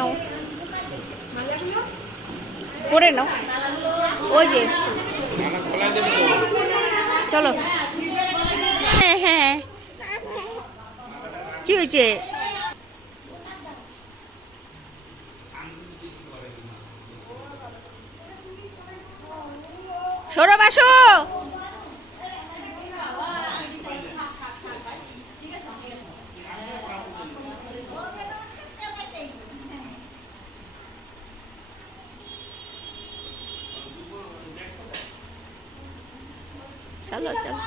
নাও, করে নাও। ওই যে চলো। হ্যাঁ হ্যাঁ, কি হয়েছে? সৌরভ আসো। চলো চলো।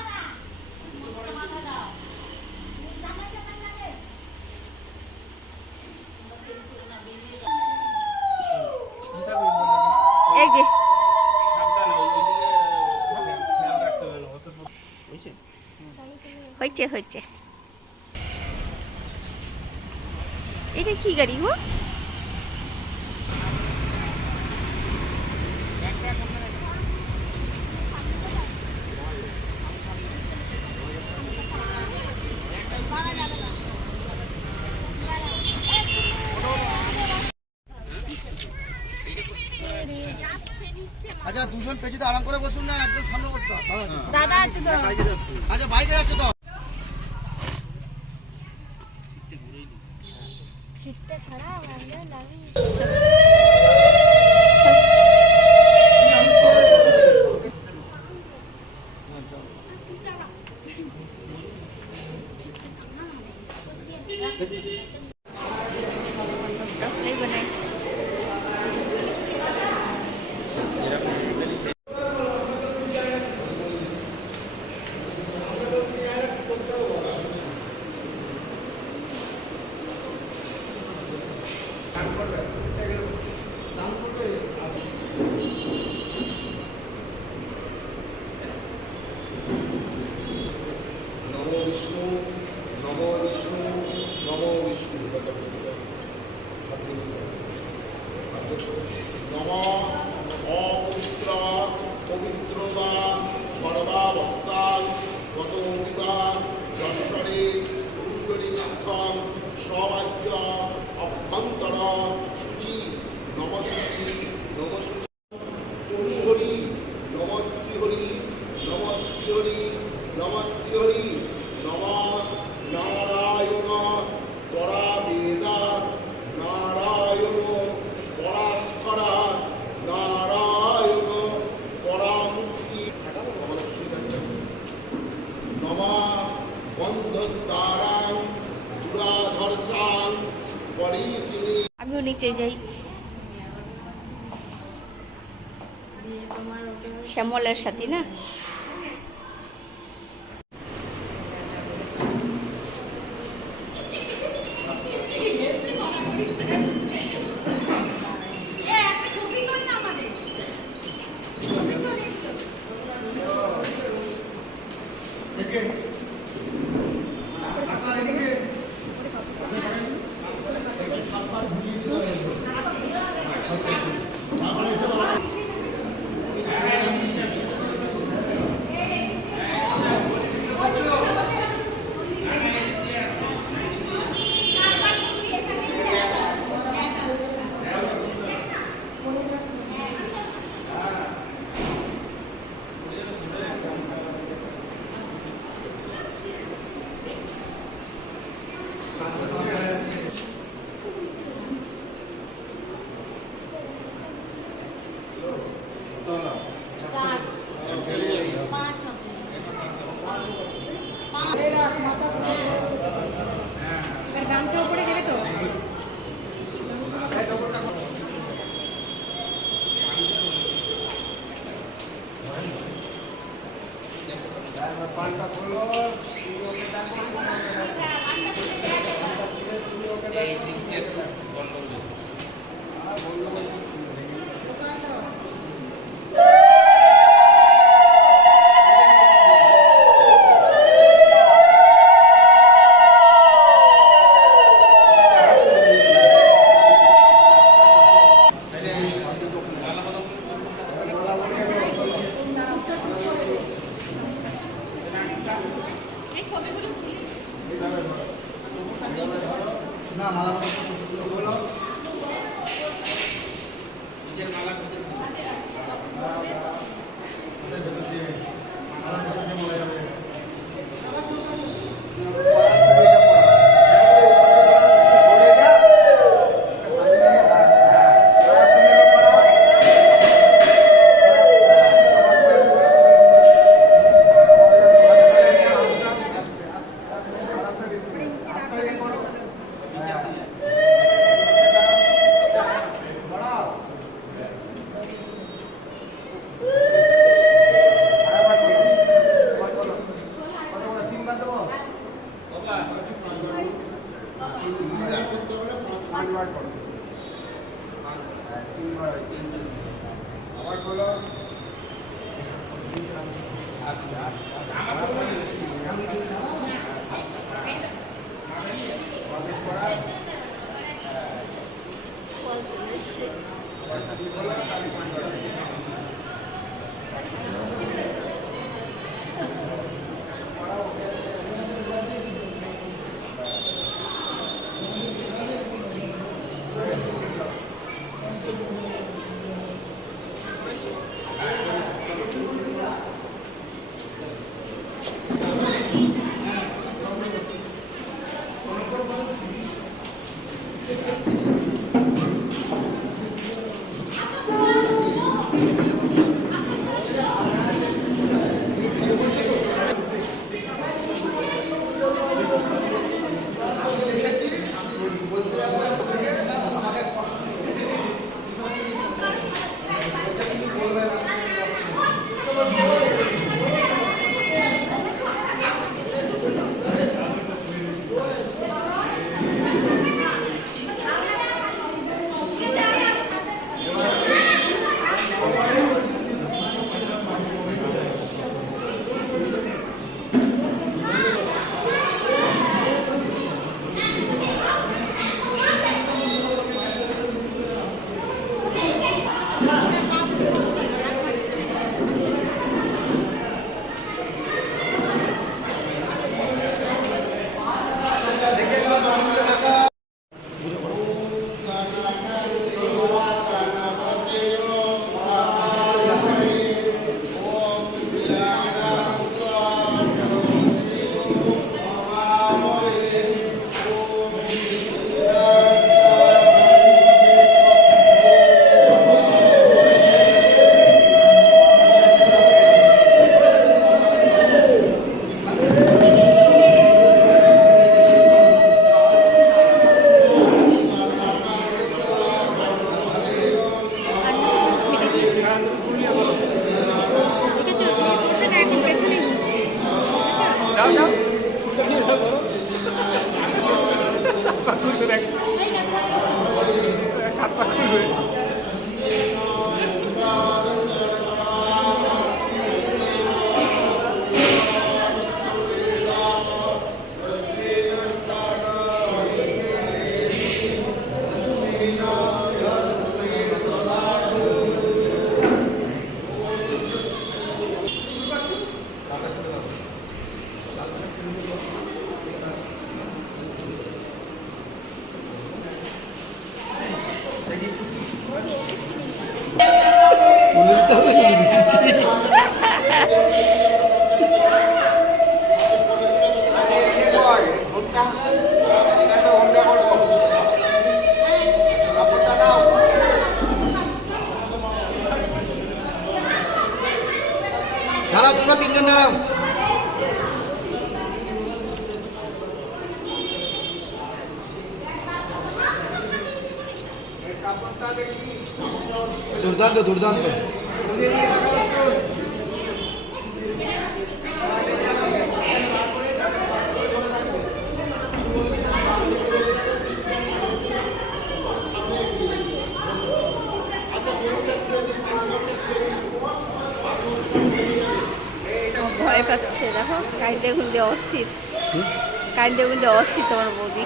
এই যে হয়েছে হয়েছে। এটা কি গাড়ি গো? আচ্ছা দুজন পেছনে আরাম করে বসুন না, একদম সামনে বসতে দাদা আছে তো। আচ্ছা বাইকে যাচ্ছে তো। সিটটা ছাড়া আমিও নিচে যাই। শ্যামলের সাথে না? না মালা দাঁড়াও তোমরা তিনজন দাঁড়াও। দুর্দান্ত দুর্দান্ত। ভয় পাচ্ছে, দেখো কাইন্দে গুন্দে অস্থির, কাইন্দে গুন্দে অস্থির তোমার বৌদি।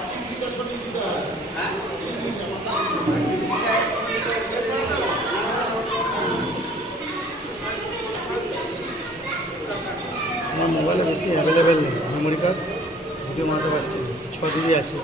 আমার মোবাইলে বেশি অ্যাভেলেবেল নেই, মেমোরি কার্ড ভিডিও বানাতে পারছি না, 6 GB আছে।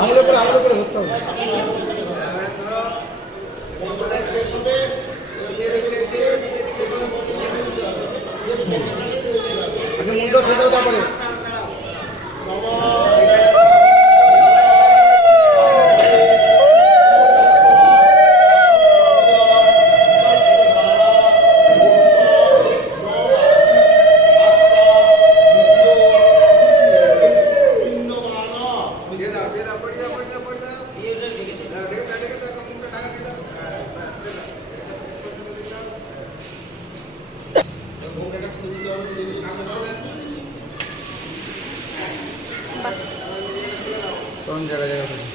আমাদের উপরে ধরতে হবে। আগে মুখটা ছেড়ে দাও তারপরে। কোন জায়গা জায়গা থেকে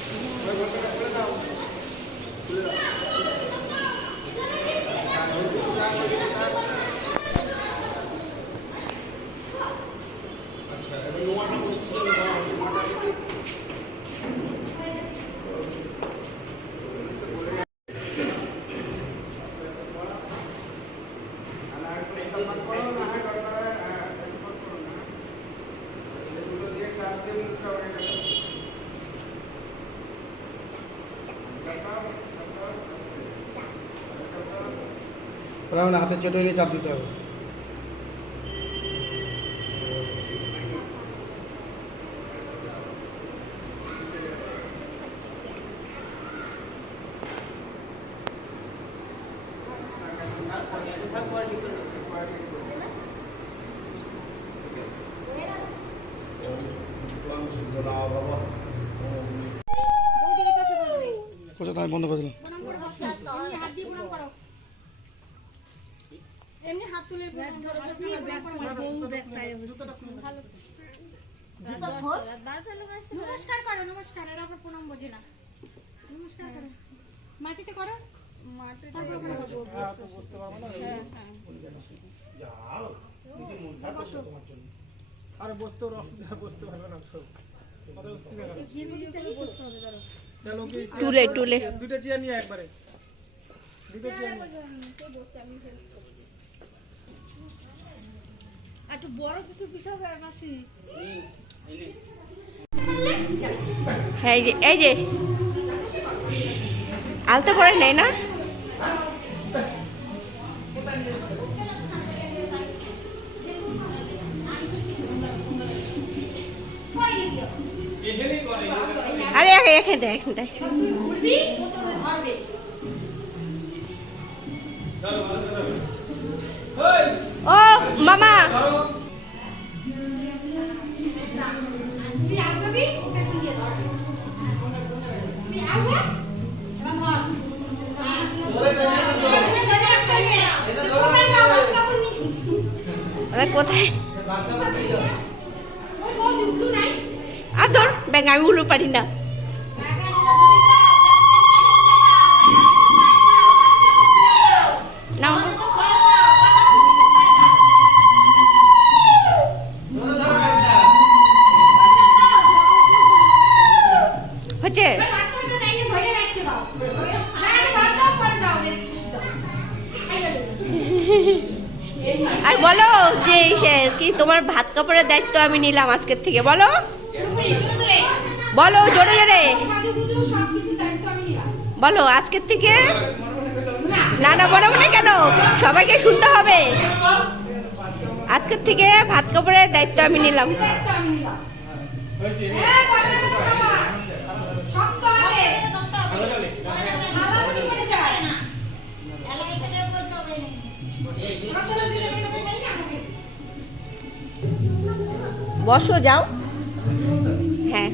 হাতের চোট নিয়ে চাপ দিতে হবে। কোথায় তাই বন্ধ করে দিলাম। এমনি হাত তুলে নমস্কার করো, নমস্কার। এর উপর প্রণাম বোঝে না। নমস্কার করো, মাটিতে করো। আর বসতে বসতে পারবে না তো টুলে টুলে দুটো চেয়ার নিয়ে একবারে দুটো চেয়ার একটু বড় কিছু পিছাবে মাসি। হ্যাঁ এই যে আলতা পরে নেই না। আরে এখানটায় এখানটায় ও মামা কোথায় আদর ব্যাং আমি উল্লু পারি না। হচ্ছে আর বলো যে কি তোমার ভাত কাপড়ের দায়িত্ব আমি নিলাম আজকের থেকে। বলো বলো জোরে জোরে বলো আজকের থেকে। না না বলো না কেন, সবাইকে শুনতে হবে। আজকের থেকে ভাত কাপড়ের দায়িত্ব আমি নিলাম। বসো যাও। হ্যাঁ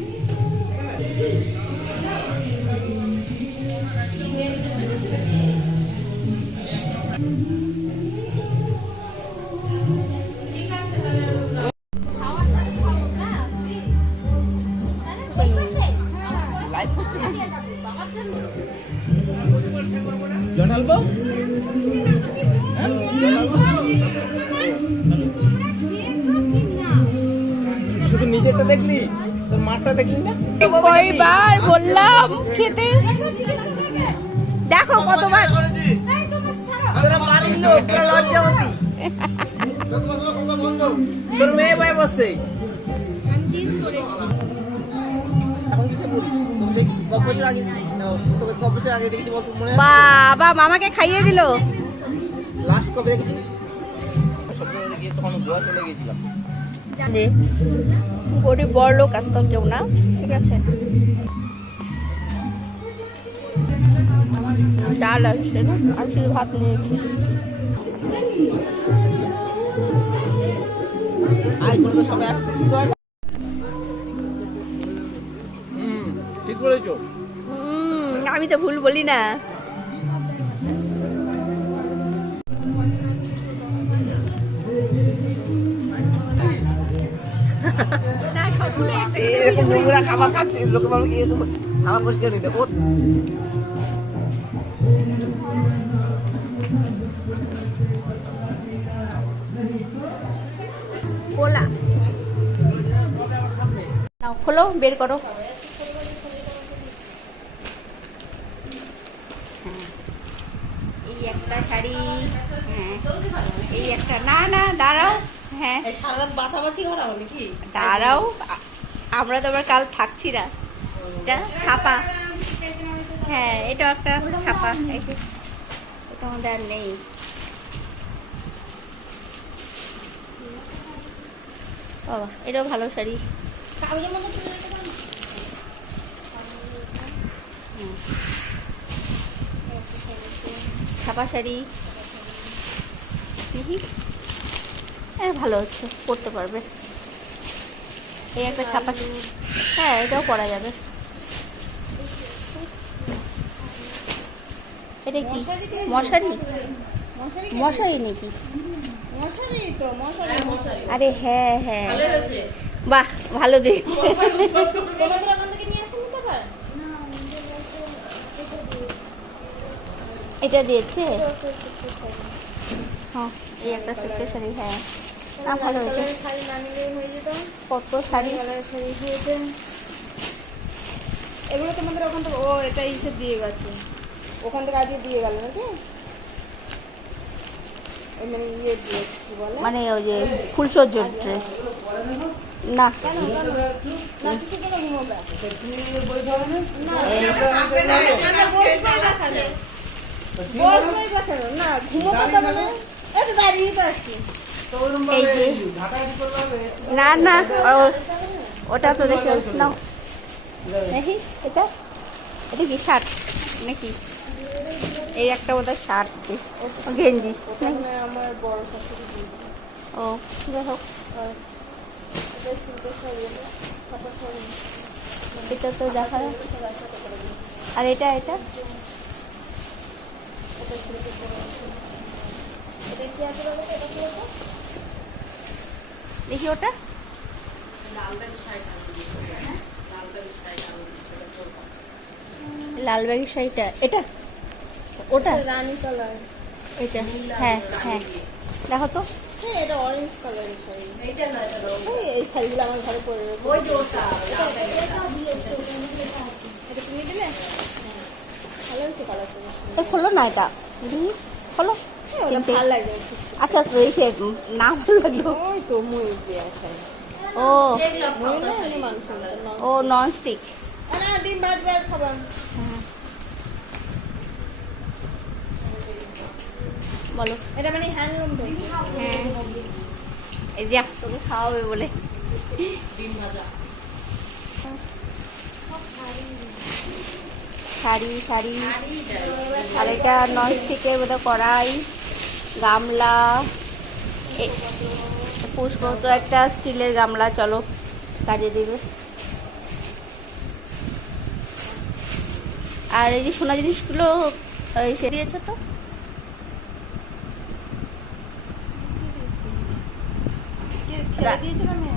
ব্লগটা দেখলি না? কয়বার বললাম খেতে, দেখো কতবার। তোরা বাড়ির লোক, তোরা লজ্জাবতী। তোর মেয়ে ভাই বসছে। এখন কিসে বলিস? সেই কত বছর আগে, তোকে কত বছর আগে দেখেছি বল, তোর মনে আছে? বাবা মামাকে খাইয়ে দিল। লাস্ট কবে দেখেছি? সত্যি দেখি তখন গোয়া চলে গিয়েছিলাম। গরিব বড় লোক আজকাল কেউ না, ঠিক আছে। ডাল আসছে না, আর শুধু ভাত নিয়েছি। আজ বলে তো সবাই ঠিক বলেছো। আমি তো ভুল বলি না। এরকম নোংরা খাবার খাচ্ছে, লোকে বলবে কি এরকম খাবার পরিষ্কার নিতে ওর। কোলা নাও, খোলো, বের করো। হ্যাঁ, এই একটা শাড়ি, হ্যাঁ এই একটা, না না দাঁড়াও, হ্যাঁ দাঁড়াও, আমরা তো আবার কাল থাকছি না। এটা ছাপা, হ্যাঁ এটা একটা ছাপা, এটা আমাদের আর নেই। বাবা এটাও ভালো শাড়ি। ছাপা শাড়ি, হ্যাঁ ভালো হচ্ছে, পরতে পারবে। এই একটা ছাপা, হ্যাঁ এটাও পরা যাবে। এটা কি মশারি? মশারি নাকি? আরে হ্যাঁ হ্যাঁ, বাহ ভালো দেখছে। এটা দিয়েছে, হ্যাঁ এই একটা সেপ্টে শাড়ি, হ্যাঁ না ভালো হয়েছে। কত শাড়ি, এগুলো তোমাদের ওখান থেকে, ও এটা ইসে দিয়ে গেছে, ওখান থেকে আজকে দিয়ে গেল নাকি? মানে ইয়ে ড্রেস কি বলে, মানে ওই যে ফুলসজ্জার ড্রেস না। না কিসের জন্য ঘুমোবে? না ঘুমোবে তো মানে এই তো দাঁড়িয়ে তো আছি। এই যে না না, ওটা তো দেখে নাও। দেখি এটা, এটা কি শার্ট নাকি? এই একটা ওদের শার্ট, গেঞ্জি নাকি? আমার বড় শাশুড়ি দিয়েছে। ও যাই হোক, এটা সিল্কের শাড়ি, ছাপা শাড়ি। এটা তো দেখা যায়। আর এটা এটা এটা সিল্কের শাড়ি। এটা কি আছে বলো তো, এটা কি আছে? দেখি ওটা, লাল ব্যাগের শাড়িটা, এটা ওটা রানী কালার। এটা, হ্যাঁ হ্যাঁ দেখো তো। হ্যাঁ এটা অরেঞ্জ কালারের শাড়ি। এই শাড়িগুলো আমার ঘরে পরে রয়েছে। এটা তুমি দিলে? ভালো হয়েছে কালারটা। এ খোলো না, এটা দেখি খোলো। ওটা ভালো লাগে। আচ্ছা তো এই সে না ভালো লাগলো। ওই তো ময়ূর দেওয়া শাড়ি। ও ময়ূর না এমনি মানুষ। ও নন স্টিক, না ডিম ভাজবে আর খাবা। বলো। এটা মানে হ্যান্ডলুম তো। হ্যাঁ এই যে তোকে খাওয়াবে বলে শাড়ি শাড়ি। আর এটা নন স্টিকের বোধহয় কড়াই, গামলা, পুষ্পত্র একটা স্টিলের গামলা, চলো কাজে দিবে। আর এই যে সোনা জিনিসগুলো সে দিয়েছে তো, ছেড়ে দিয়েছিল না?